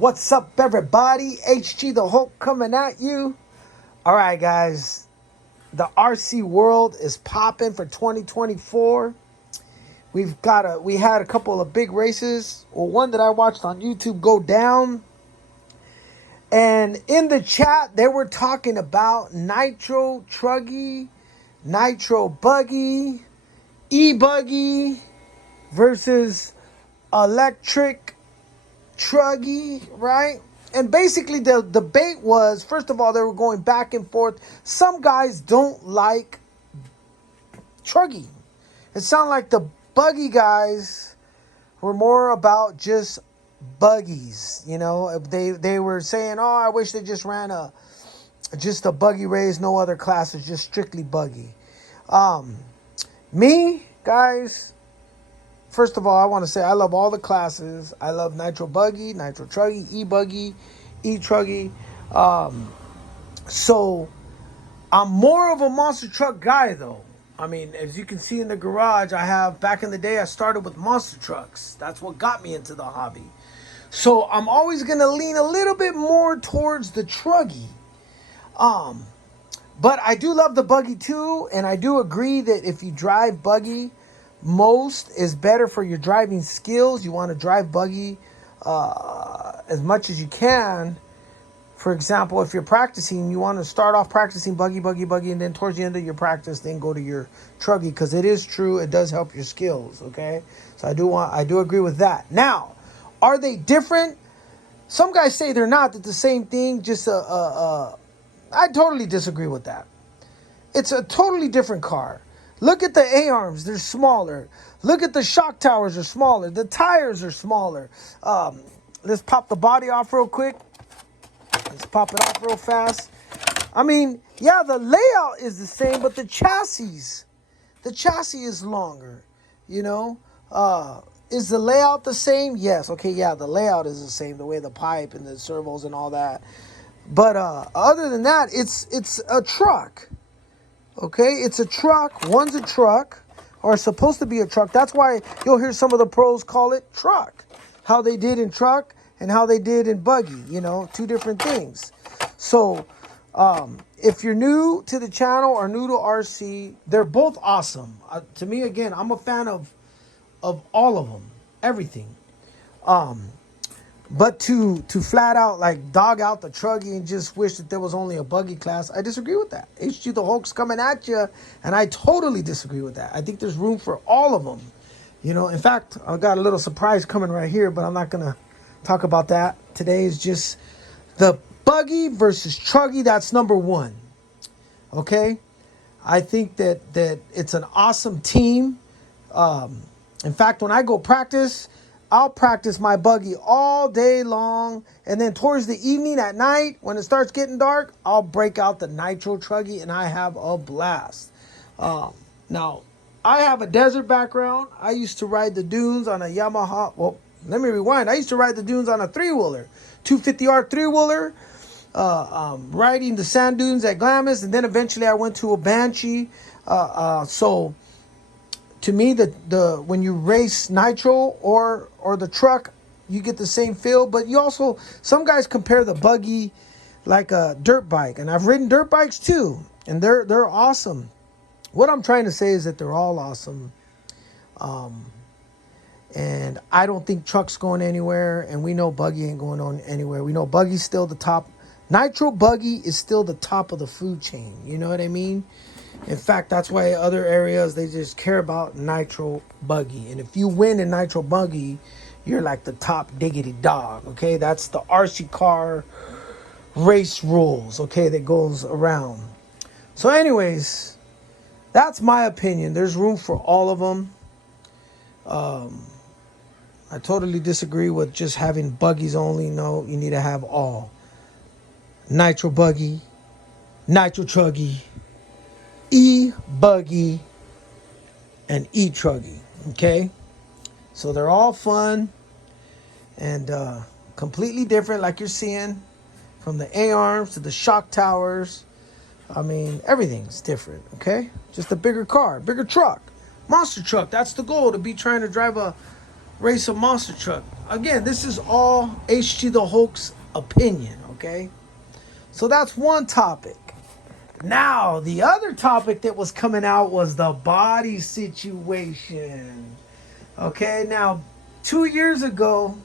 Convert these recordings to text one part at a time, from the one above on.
What's up, everybody? HG the Hulk coming at you. All right, guys. The RC world is popping for 2024. We had a couple of big races. Well, one that I watched on YouTube go down. And in the chat, they were talking about Nitro Truggy, Nitro Buggy, E-Buggy versus Electric Truggy, right? And basically the debate was, first of all, they were going back and forth. Some guys don't like Truggy. It sounded like the Buggy guys were more about just buggies, you know. They were saying, oh, I wish they just ran just a buggy race, no other classes, just strictly buggy. Me, guys, first of all, I want to say I love all the classes. I love Nitro Buggy, Nitro Truggy, E-Buggy, E-Truggy. So I'm more of a monster truck guy, though. I mean, as you can see in the garage, back in the day, I started with monster trucks. That's what got me into the hobby. So I'm always going to lean a little bit more towards the Truggy. But I do love the Buggy too, and I do agree that if you drive Buggy, most is better for your driving skills. You want to drive Buggy as much as you can. For example, if you're practicing, you want to start off practicing Buggy, and then towards the end of your practice, then go to your Truggy, because it is true, it does help your skills, okay? So I do agree with that. Now, are they different? Some guys say they're not, that the same thing, I totally disagree with that. It's a totally different car. Look at the A-arms, they're smaller. Look at the shock towers, they're smaller. The tires are smaller. Let's pop the body off real quick. Let's pop it off real fast. I mean, yeah, the layout is the same, but the chassis is longer, you know? Is the layout the same? Yes. Okay, yeah, the layout is the same, the way the pipe and the servos and all that. But other than that, it's a truck. Okay, it's a truck. One's a truck, or it's supposed to be a truck. That's why you'll hear some of the pros call it truck. How they did in truck and how they did in buggy, you know, two different things. So if you're new to the channel or new to RC, they're both awesome. To me, again, I'm a fan of all of them, everything. But to flat out like dog out the Truggy and just wish that there was only a buggy class, I disagree with that. HG the Hulk's coming at you, and I totally disagree with that. I think there's room for all of them. You know, in fact, I got a little surprise coming right here, but I'm not going to talk about that. Today is just the Buggy versus Truggy. That's number one. Okay? I think that it's an awesome team. In fact, when I go practice, I'll practice my Buggy all day long. And then towards the evening at night, when it starts getting dark, I'll break out the Nitro Truggy and I have a blast. Now, I have a desert background. I used to ride the dunes on a Yamaha. Well, let me rewind. I used to ride the dunes on a three-wheeler, 250R three-wheeler, riding the sand dunes at Glamis, and then eventually I went to a Banshee. So to me, the when you race Nitro or the truck, you get the same feel. But you also, some guys compare the Buggy like a dirt bike, and I've ridden dirt bikes too, and they're awesome. What I'm trying to say is that they're all awesome. And I don't think truck's going anywhere, and we know Buggy ain't going on anywhere. We know Buggy's still the top. Nitro Buggy is still the top of the food chain. You know what I mean? In fact, that's why other areas, they just care about Nitro Buggy. And if you win in Nitro Buggy, you're like the top diggity dog, okay? That's the RC car race rules, okay, that goes around. So anyways, that's my opinion. There's room for all of them. I totally disagree with just having buggies only. No, you need to have all. Nitro Buggy, Nitro Truggy, E-Buggy, and E-Truggy, okay? So they're all fun and completely different, like you're seeing, from the A-arms to the shock towers. I mean, everything's different, okay? Just a bigger car, bigger truck. Monster truck, that's the goal, to be trying to drive a race a monster truck. Again, this is all HG the Hulk's opinion, okay? So that's one topic. Now, the other topic that was coming out was the body situation. Okay, now 2 years ago,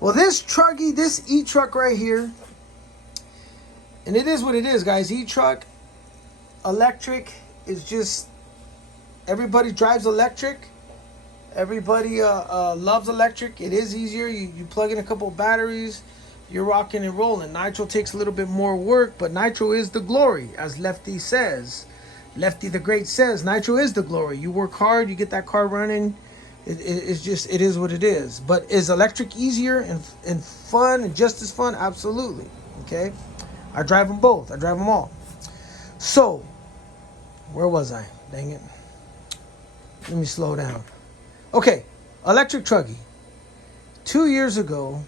well, this truggy, this e-truck right here, and it is what it is, guys. E-truck, electric is just, everybody drives electric. Everybody loves electric. It is easier. You plug in a couple of batteries, you're rocking and rolling. Nitro takes a little bit more work, but Nitro is the glory, as Lefty says. Lefty the Great says, Nitro is the glory. You work hard, you get that car running. It's just, it is what it is. But is electric easier and fun and just as fun? Absolutely. Okay? I drive them both. I drive them all. So, where was I? Dang it. Let me slow down. Okay, electric truggy. 2 years ago,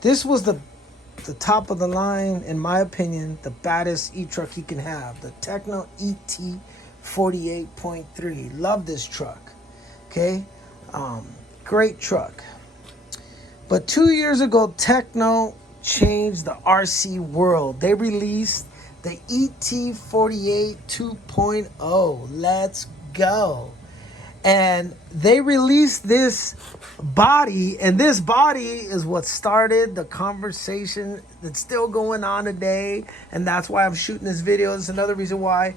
this was the top of the line, in my opinion, the baddest e-truck you can have. The Techno ET 48.3. Love this truck. Okay? Great truck. But 2 years ago, Techno changed the RC world. They released the ET 48 2.0. Let's go. And they released this body, and this body is what started the conversation that's still going on today, and that's why I'm shooting this video. It's another reason why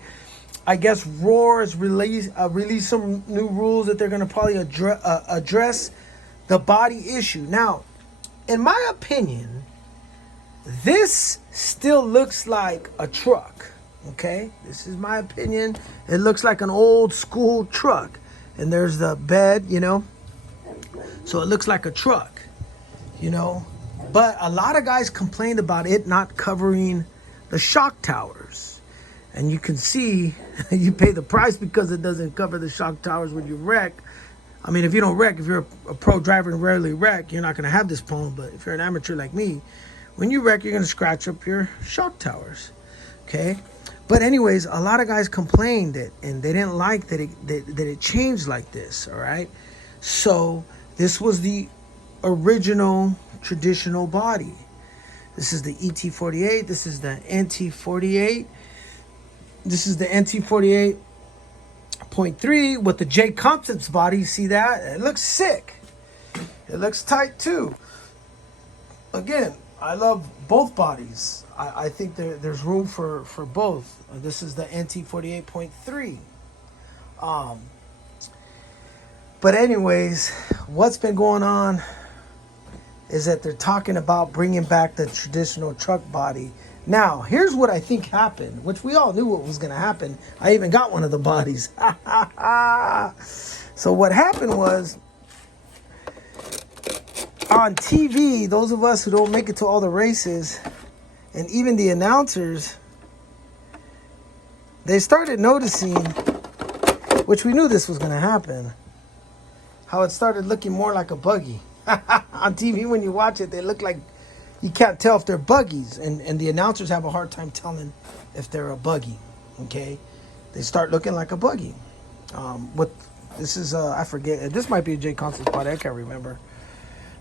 I guess Roar has released some new rules that they're going to probably address the body issue. Now, in my opinion, this still looks like a truck, okay? This is my opinion. It looks like an old school truck. And there's the bed, you know. So it looks like a truck, you know. But a lot of guys complained about it not covering the shock towers. And you can see you pay the price because it doesn't cover the shock towers when you wreck. I mean, if you don't wreck, if you're a pro driver and rarely wreck, you're not going to have this problem. But if you're an amateur like me, when you wreck, you're going to scratch up your shock towers, okay? But anyways, a lot of guys complained that, and they didn't like that it changed like this, all right? So this was the original traditional body. This is the ET48. This is the NT48. This is the NT48.3 with the J Concepts body. You see that? It looks sick. It looks tight too. Again, I love both bodies. I think there's room for both. This is the NT48.3. But anyways, what's been going on is that they're talking about bringing back the traditional truck body. Now, here's what I think happened, which we all knew what was going to happen. I even got one of the bodies. So what happened was, on TV, those of us who don't make it to all the races, and even the announcers, they started noticing, which we knew this was going to happen, how it started looking more like a buggy. On TV, when you watch it, they look like, you can't tell if they're buggies, and the announcers have a hard time telling if they're a buggy, okay? They start looking like a buggy. This is, I forget, this might be a J Concepts body, I can't remember.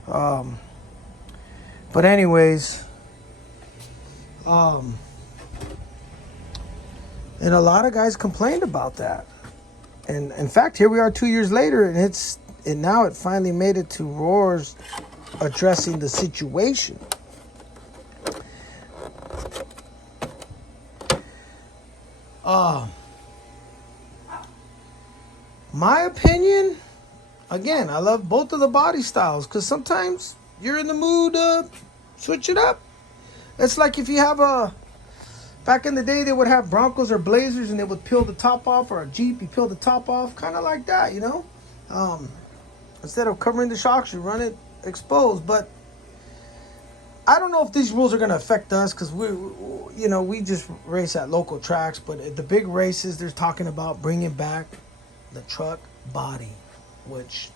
But anyways, and a lot of guys complained about that. And in fact, here we are 2 years later, and now it finally made it to Roar's addressing the situation. My opinion, again, I love both of the body styles because sometimes you're in the mood to switch it up. It's like if you have back in the day, they would have Broncos or Blazers and they would peel the top off, or a Jeep, you peel the top off, kind of like that, you know? Instead of covering the shocks, you run it exposed. But I don't know if these rules are going to affect us because we just race at local tracks. But at the big races, they're talking about bringing back the truck body, which,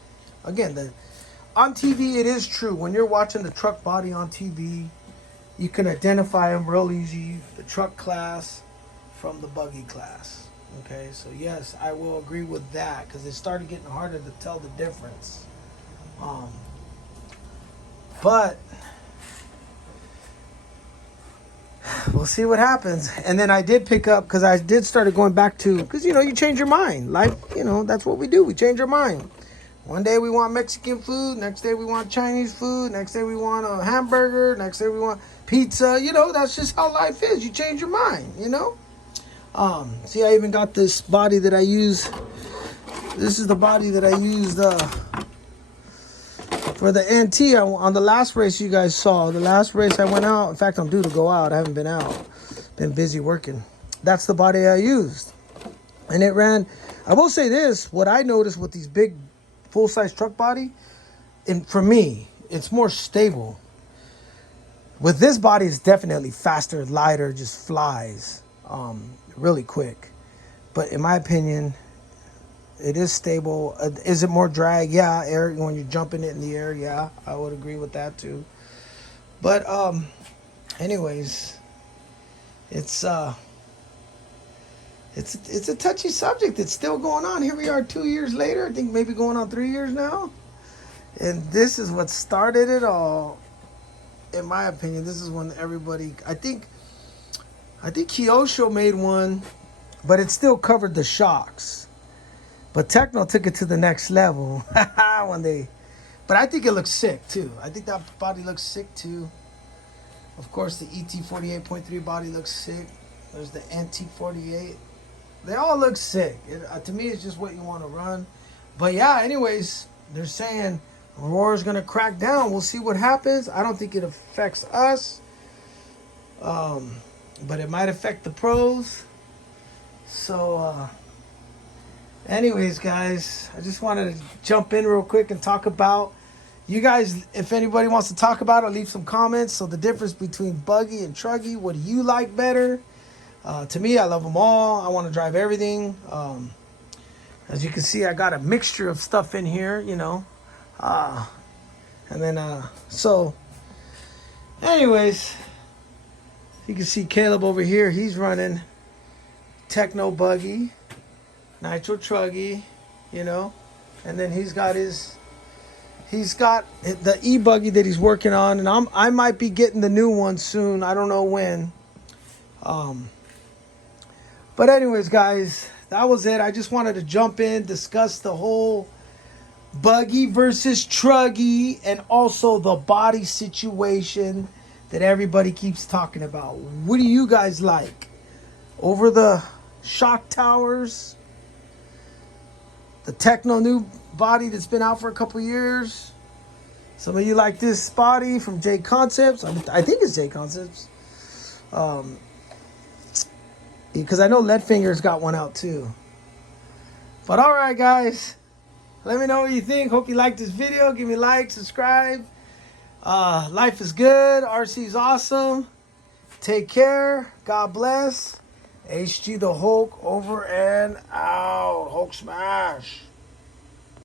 again, on TV, it is true. When you're watching the truck body on TV, you can identify them real easy, the truck class from the buggy class. Okay, so yes, I will agree with that because it started getting harder to tell the difference. Um, but we'll see what happens. And then I did pick up, because I did started going back to, because, you change your mind. Life, that's what we do. We change our mind. One day we want Mexican food. Next day we want Chinese food. Next day we want a hamburger. Next day we want pizza. That's just how life is. You change your mind, See, I even got this body that I use. This is the body that I used for the NT on the last race you guys saw. The last race I went out. In fact, I'm due to go out. I haven't been out. Been busy working. That's the body I used. And it ran. I will say this. What I noticed with these big full-size truck body, and for me, it's more stable. With this body, it's definitely faster, lighter, just flies really quick. But in my opinion, it is stable. Is it more drag? Yeah, air when you're jumping it in the air. Yeah, I would agree with that too. But anyways, it's a touchy subject. It's still going on. Here we are 2 years later. I think maybe going on 3 years now. And this is what started it all. In my opinion, this is when everybody. I think Kyosho made one, but it still covered the shocks. But Techno took it to the next level but I think it looks sick too. I think that body looks sick too. Of course, the ET 48.3 body looks sick. There's the Antique 48. They all look sick. To me, it's just what you want to run. But yeah, anyways, they're saying Aurora's going to crack down. We'll see what happens. I don't think it affects us. But it might affect the pros. So, anyways, guys, I just wanted to jump in real quick and talk about you guys. If anybody wants to talk about it, leave some comments. So the difference between buggy and truggy, what do you like better? To me, I love them all. I want to drive everything. As you can see, I got a mixture of stuff in here, and then, so anyways, you can see Caleb over here. He's running Techno Buggy, Nitro Truggy, and then he's got the e-buggy that he's working on, and I might be getting the new one soon. I don't know when. But anyways, guys, that was it. I just wanted to jump in, discuss the whole buggy versus truggy, and also the body situation that everybody keeps talking about. What do you guys like? Over the shock towers, the Techno new body that's been out for a couple years. Some of you like this body from J Concepts. I think it's J Concepts. Because I know Leadfinger's got one out too. But all right, guys. Let me know what you think. Hope you liked this video. Give me a like, subscribe. Life is good. RC's awesome. Take care. God bless. HG the Hulk over and out. Hulk smash.